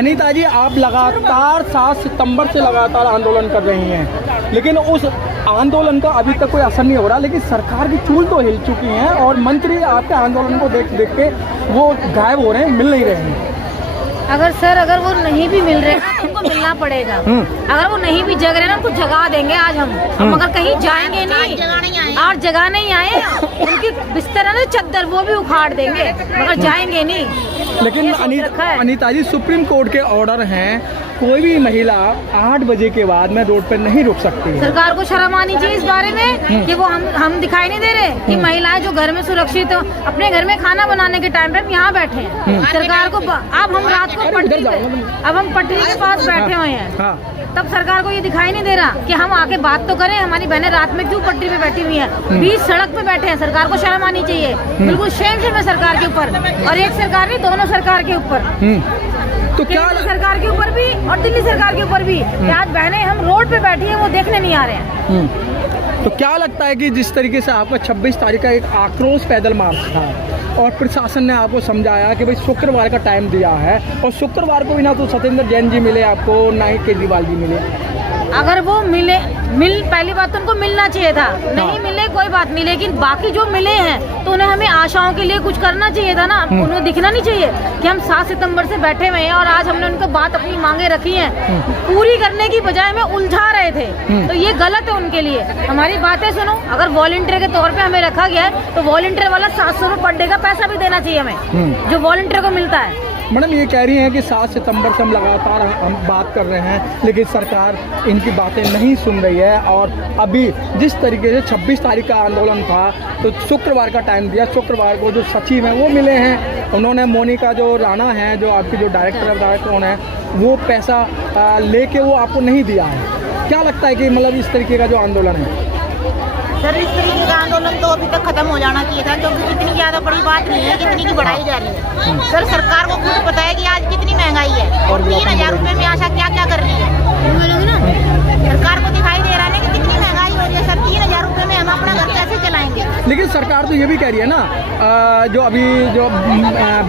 अनीता जी, आप लगातार 7 सितंबर से लगातार आंदोलन कर रही हैं, लेकिन उस आंदोलन का अभी तक कोई असर नहीं हो रहा। लेकिन सरकार की चूल तो हिल चुकी हैं और मंत्री आपके आंदोलन को देख देख के वो गायब हो रहे हैं, मिल नहीं रहे हैं। अगर वो नहीं भी मिल रहे हैं तो उनको मिलना पड़ेगा। अगर वो नहीं भी जग रहे हैं ना, उनको जगा देंगे आज हम अगर कहीं जाएंगे नहीं और जगह नहीं आए, उनकी बिस्तर है ना चद्दर, वो भी उखाड़ देंगे, मगर जाएंगे नहीं। लेकिन अनीता जी, सुप्रीम कोर्ट के ऑर्डर हैं, कोई भी महिला 8 बजे के बाद में रोड पर नहीं रुक सकती है। सरकार को शर्म आनी चाहिए इस बारे में कि वो हम दिखाई नहीं दे रहे कि महिलाएं जो घर में सुरक्षित हो, अपने घर में खाना बनाने के टाइम पे हम यहाँ बैठे हैं। सरकार को अब हम रात को पटरी के पास बैठे हुए हैं, तब सरकार को ये दिखाई नहीं दे रहा कि हम आके बात तो करें, हमारी बहनें रात में क्यों पटरी पे बैठी हुई हैं, बीच सड़क पे बैठे हैं। सरकार को शर्म आनी चाहिए, बिल्कुल शेम है सरकार के ऊपर, और एक सरकार नहीं, दोनों सरकार के ऊपर, तो क्या सरकार के ऊपर भी और दिल्ली सरकार के ऊपर भी। आज बहनें हम रोड पे बैठी हैं, वो देखने नहीं आ रहे हैं। तो क्या लगता है कि जिस तरीके से आपका 26 तारीख का एक आक्रोश पैदल मार्च था और प्रशासन ने आपको समझाया कि भाई शुक्रवार का टाइम दिया है, और शुक्रवार को भी ना तो सत्येंद्र जैन जी मिले आपको, ना ही केजरीवाल जी मिले। अगर वो पहली बात तो उनको मिलना चाहिए था, नहीं मिले कोई बात नहीं, लेकिन बाकी जो मिले हैं तो उन्हें हमें आशाओं के लिए कुछ करना चाहिए था ना। उन्हें दिखना नहीं चाहिए कि हम 7 सितंबर से बैठे हुए हैं और आज हमने उनको बात अपनी मांगे रखी हैं, पूरी करने की बजाय हमें उलझा रहे थे। तो ये गलत है उनके लिए। हमारी बातें सुनो, अगर वॉलंटियर के तौर पे हमें रखा गया है तो वॉलंटियर वाला 700 रुपये पर डे का पैसा भी देना चाहिए हमें, जो वॉलंटियर को मिलता है। मैडम, ये कह रही हैं कि 7 सितंबर से हम लगातार बात कर रहे हैं, लेकिन सरकार इनकी बातें नहीं सुन रही है, और अभी जिस तरीके से 26 तारीख का आंदोलन था तो शुक्रवार का टाइम दिया। शुक्रवार को जो सचिव हैं वो मिले हैं, उन्होंने मोनिका जो राणा हैं, जो आपकी जो डायरेक्टर हैं, वो पैसा लेके वो आपको नहीं दिया है। क्या लगता है कि मतलब इस तरीके का जो आंदोलन है? सर, इस तरीके का आंदोलन तो अभी तक खत्म हो जाना चाहिए था, क्योंकि इतनी ज़्यादा बड़ी बात नहीं है कितनी की बढ़ाई जा रही है। सर, सरकार को खुद पता है कि आज कितनी महंगाई है, और 3000 रुपये में आशा क्या क्या कर रही है। सरकार को दिखाई दे रहा है कि कितनी महंगाई हो रही है। सर, 3000 रुपये में हम अपना घर कैसे चलाएंगे? लेकिन सरकार तो ये भी कह रही है ना, जो अभी जो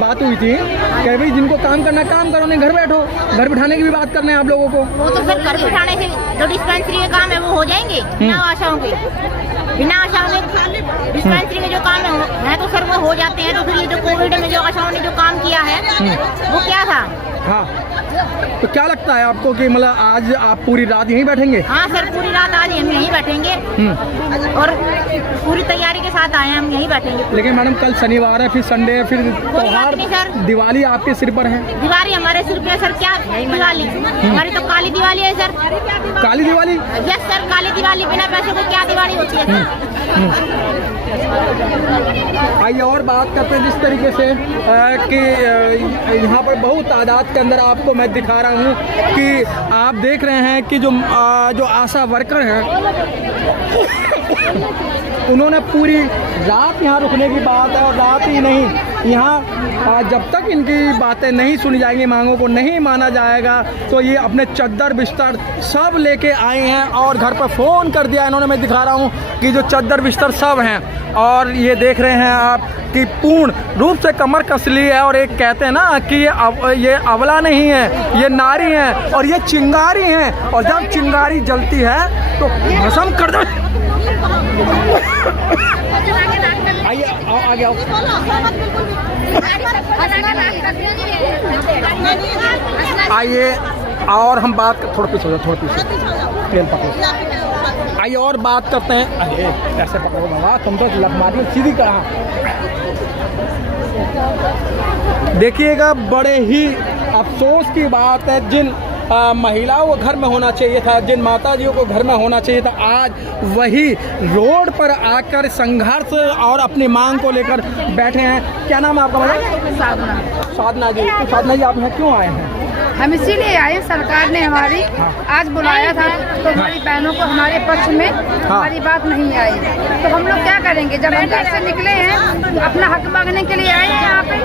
बात हुई थी कि भाई जिनको काम करना काम करो, नहीं घर बैठो, घर बिठाने की भी बात करना है आप लोगों को। वो तो सर घर बिठाने से जो डिस्पेंसरी के काम है वो हो जाएंगे बिना आशाओं के। बिना आशाओं में डिस्पेंसरी में जो काम है तो सर वो हो जाते हैं। तो फिर ये जो कोविड में जो आशाओं ने जो काम किया है वो क्या था? हाँ, तो क्या लगता है आपको कि मतलब आज आप पूरी रात यहीं बैठेंगे? हाँ सर, पूरी रात आज हम यहीं बैठेंगे और पूरी तैयारी के साथ आए हैं, हम यहीं बैठेंगे। लेकिन मैडम, कल शनिवार है, फिर संडे है, फिर त्योहार, दिवाली आपके सिर पर है। दिवाली हमारे सिर पे सर, क्या दिवाली? हमारी तो काली दिवाली है सर। काली दिवाली? यस सर, काली दिवाली। बिना पैसे को क्या दिवाली होती है? आइए और बात करते हैं जिस तरीके से कि यहाँ पर बहुत तादाद के अंदर आपको मैं दिखा रहा हूँ कि आप देख रहे हैं कि जो आशा वर्कर हैं उन्होंने पूरी रात यहाँ रुकने की बात है, और रात ही नहीं, यहाँ जब तक इनकी बातें नहीं सुनी जाएंगी, मांगों को नहीं माना जाएगा, तो ये अपने चद्दर बिस्तर सब लेके आए हैं और घर पर फ़ोन कर दिया इन्होंने। मैं दिखा रहा हूँ कि जो चद्दर बिस्तर सब हैं, और ये देख रहे हैं आप कि पूर्ण रूप से कमर कस ली है। और एक कहते हैं ना कि ये अवला नहीं है, ये नारी है और ये चिंगारी है, और जब चिंगारी जलती है तो भस्म कर दो। आइए आगे आओ। आइए और हम बात थोड़ा पीछे ट्रेन पकड़ो। आइए और बात करते हैं। अरे ऐसे पकड़ो बाबा, तुम तो लखमारी सीधी कहा। देखिएगा, बड़े ही अफसोस की बात है, जिन महिलाओं को घर में होना चाहिए था, जिन माताजियों को घर में होना चाहिए था, आज वही रोड पर आकर संघर्ष और अपनी मांग को लेकर बैठे हैं। क्या नाम है आपका? साधना। साधना जी, तो साधना जी आप यहाँ क्यों आए हैं? हम इसीलिए आए, सरकार ने हमारी आज बुलाया था, तो हमारी बहनों को हमारे पक्ष में हमारी बात नहीं आई, तो हम लोग क्या करेंगे? जब हम घर से निकले हैं तो अपना हक मांगने के लिए आए हैं यहाँ पे,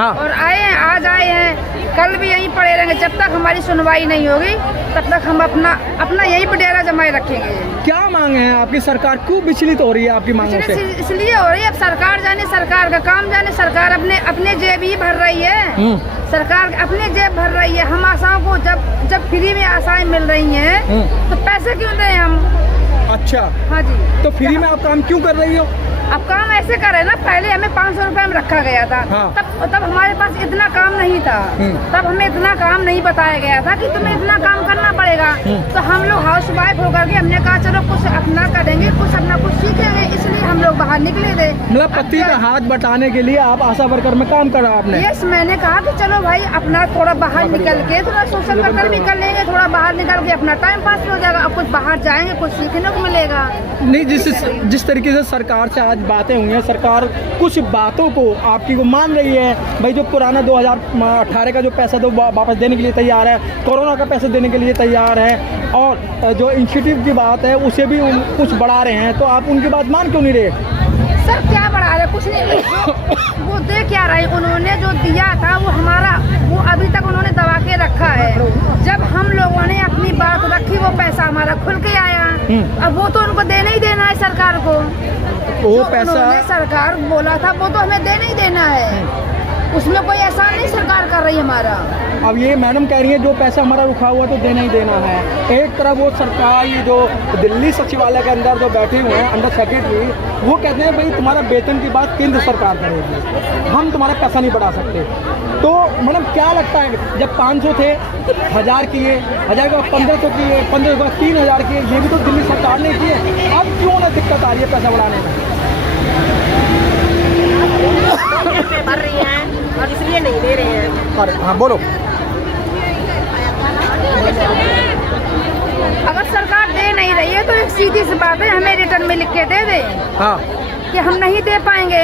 और आए हैं, आज आए हैं, कल भी यहीं पड़े रहेंगे जब तक हमारी सुनवाई नहीं होगी, तब तक हम अपना यहीं पर डेरा जमाए रखेंगे। क्या मांग है आपकी? सरकार क्यों विचलित हो रही है आपकी मांगों से? इसलिए हो रही है, अब सरकार जाने, सरकार का काम जाने। सरकार अपने जेब ही भर रही है, सरकार अपने जेब भर रही है। हम आशाओं को जब फ्री में आशाएं मिल रही हैं तो पैसे क्यों दें हम? अच्छा, हाँ जी। तो फ्री में आप काम क्यों कर रही हो? अब काम ऐसे करे ना, पहले हमें 500 रुपए में रखा गया था। हाँ। तब हमारे पास इतना काम नहीं था। तब हमें इतना काम नहीं बताया गया था कि तुम्हें इतना काम करना पड़ेगा। तो हम लोग हाउस वाइफ होकर के हमने कहा चलो कुछ अपना करेंगे, कुछ अपना कुछ सीखेंगे, इसलिए हम लोग बाहर निकले थे। मतलब पति का हाथ बटाने के लिए आप आशा वर्कर में काम करा आपने? यस, मैंने कहा कि चलो भाई अपना थोड़ा बाहर निकल के थोड़ा सोशल वर्कर भी कर लेंगे, थोड़ा बाहर निकल के अपना टाइम पास हो जाएगा। अब कुछ बाहर जाएंगे, कुछ सीखने को मिलेगा। नहीं, जिस तरीके से सरकार से आज बातें हुई हैं, सरकार कुछ बातों को आपकी को मान रही है। भाई जो पुराना 2018 का जो पैसा तो वापस देने के लिए तैयार है, कोरोना का पैसा देने के लिए तैयार है, और जो इनिशिएटिव की बात है उसे भी कुछ बढ़ा रहे हैं, तो आप उनकी बात मान क्यों नहीं रहे? सर क्या बढ़ा रहे? कुछ नहीं, वो दे क्या रहे? उन्होंने जो दिया था वो अभी तक उन्होंने दबा के रखा है। जब हम लोगों ने अपनी बात रखी वो पैसा हमारा खुल के आया। अब वो तो उनको देना ही देना है सरकार को। वो पैसा सरकार बोला था वो तो हमें देना ही देना है, उसमें कोई एहसान नहीं सरकार कर रही हमारा। अब ये मैडम कह रही है जो पैसा हमारा रुका हुआ तो देना ही देना है। एक तरफ वो सरकारी जो दिल्ली सचिवालय के अंदर जो बैठे हुए हैं अंडर सेक्रेटरी, वो कहते हैं भाई तुम्हारा वेतन की बात केंद्र सरकार करेगी, हम तुम्हारा पैसा नहीं बढ़ा सकते। तो मैडम क्या लगता है, जब 500 थे 1000 किए, 1000 के बाद 1500 किए, 1500 के बाद 3000 किए, ये भी तो दिल्ली सरकार ने किए, अब क्यों ना दिक्कत आ रही है पैसा बढ़ाने में? भर रही हैं और इसलिए नहीं दे रहे हैं। अरे हाँ बोलो। अगर सरकार दे नहीं रही है तो एक सीधी सी बात है, हमें रिटर्न में लिख के दे दे हाँ कि हम नहीं दे पाएंगे,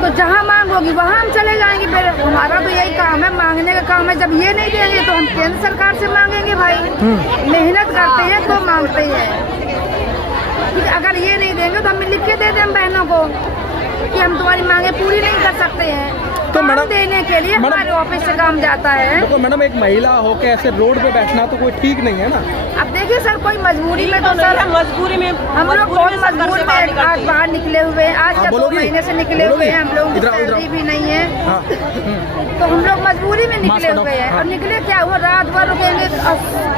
तो जहाँ मांग होगी वहाँ हम चले जाएंगे। फिर हमारा तो यही काम है, मांगने का काम है। जब ये नहीं देंगे तो हम केंद्र सरकार से मांगेंगे। भाई मेहनत करते हैं तो मांगते हैं। अगर ये नहीं देंगे तो हम लिख के दे दें हम बहनों को कि हम तुम्हारी मांगे पूरी नहीं कर सकते हैं। तो मैडम देने के लिए हमारे ऑफिस से काम जाता है। तो मैडम एक महिला होकर ऐसे रोड पे बैठना तो कोई ठीक नहीं है ना। अब देखिए सर, कोई मजबूरी में तो सर मजबूरी में हम लोग बहुत मजबूरी में आज बाहर निकले हुए हैं। आज जब 2 महीने से निकले हुए हैं, हम लोग सैलरी भी नहीं है। हाँ। तो हम लोग मजबूरी में निकले हुए हैं। और निकले क्या हुआ, रात भर रुकेंगे,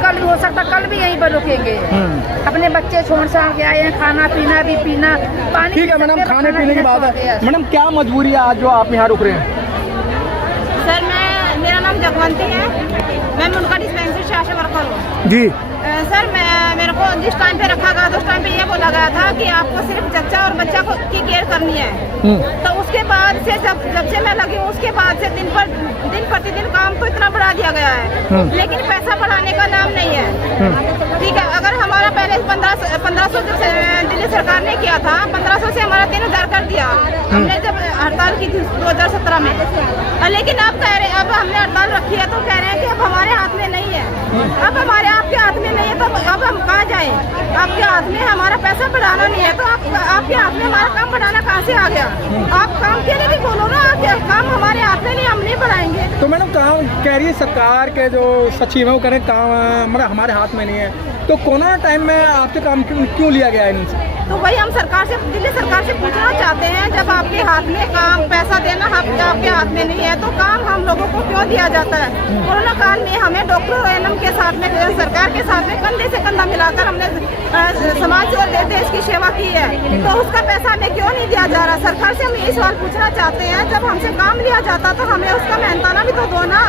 कल हो सकता कल भी यहीं पर रुकेंगे। अपने बच्चे छोड़ छाड़ के आए हैं, खाना पीना भी पीना, पानी। ठीक है मैडम, खाने पीने की बात है। मैडम क्या मजबूरी है आज जो आप यहाँ रुक रहे हैं? सर मेरा नाम जगवंती है, मैं उनका डिस्पेंसरी से आशा वर्कर हूँ जी। सर मेरे को जिस टाइम पे रखा गया था उस टाइम पे ये बोला गया था कि आपको सिर्फ चच्चा और बच्चा को की केयर करनी है। तो उसके बाद से जब से मैं लगी हूँ उसके बाद से दिन प्रतिदिन काम को इतना बढ़ा दिया गया है, लेकिन पैसा बढ़ाने का नाम नहीं है। ठीक है, अगर हमारा पहले 1500 जो दिल्ली सरकार ने किया था, 1500 से हमारा 3000 कर दिया हमने जब हड़ताल की थी 2017 में। लेकिन अब कह रहे हैं, अब हमने हड़ताल रखी है तो कह रहे हैं कि अब हमारे हाथ में नहीं है। अब हमारे आपके हाथ में नहीं है तो अब हम कहाँ जाएं? आपके हाथ में हमारा पैसा बढ़ाना नहीं है तो आपके हाथ में हमारा काम बढ़ाना कहाँ से आ गया? आप काम के लिए भी बोलो ना, काम हमारे हाथ में नहीं, हम नहीं बढ़ाएंगे। तो मैडम काम कह रही है सरकार के जो सचिव है वो कह रहे काम हमारे हाथ में नहीं है, तो कोरोना टाइम में आपसे काम क्यों लिया गया है इनसे? तो वही हम दिल्ली सरकार से पूछना चाहते हैं, जब आपके हाथ में काम पैसा देना आपके हाथ में नहीं है तो काम हम लोगों को क्यों दिया जाता है? कोरोना काल में हमें डॉक्टर एनएम के साथ में सरकार के साथ में कंधे से कंधा मिलाकर हमने समाज और देश की सेवा की है, तो उसका पैसा हमें क्यों नहीं दिया जा रहा? सरकार से हम ये सवाल पूछना चाहते हैं, जब हमसे काम लिया जाता तो हमें उसका मेहनताना भी तो दो ना।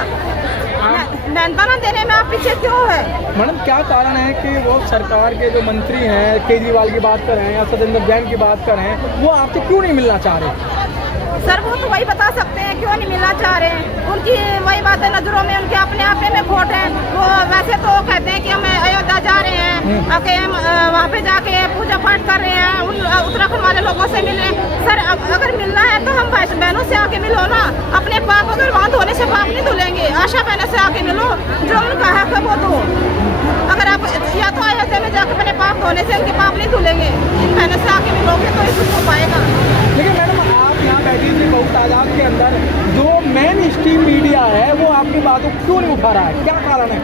मेहनताना देने में आप पीछे क्यों है? मैडम क्या कारण है कि वो सरकार के जो मंत्री हैं, केजरीवाल की बात कर रहे हैं या सत्येंद्र जैन की बात कर रहे हैं, वो आपसे क्यों नहीं मिलना चाह रहे? सर वो तो वही बता सकते हैं क्यों नहीं मिलना चाह रहे हैं। उनकी वही बात है, नजरों में उनके अपने आप में खोट है। वो वैसे तो कहते हैं कि हम अयोध्या जा रहे हैं, आके वहाँ पे जाके पूजा पाठ कर रहे हैं, उन उत्तराखंड वाले लोगों से मिल रहे हैं। सर अगर मिलना है तो हम बहनों से आके मिलो ना, अपने पाप अगर वहाँ धोने से पाप नहीं धुलेंगे, आशा बहनों से आके मिलो, जो उनका हक है वो दो। अगर आप या तो अयोध्या में जाके अपने पाप धोने से उनके पाप नहीं धुलेंगे, इन बहनों से आके मिलोगे तो ही कुछ हो पाएगा। लेकिन मैडम आप यहाँ बैठी थी बहुत तादाद के अंदर, जो मेन स्ट्रीम मीडिया है वो आपकी बातों को क्यों नहीं उठा रहा है, क्या कारण है?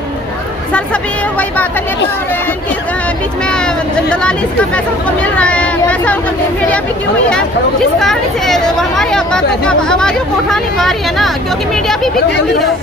सर सभी वही बात है, इनके बीच में दलाली इसका पैसा उनको मिल रहा है, पैसा उनको मीडिया भी क्यों हुई है, जिस कारण से हमारी आवाज़ों को उठा नहीं पा रही है ना, क्योंकि मीडिया भी बिकी हुई है।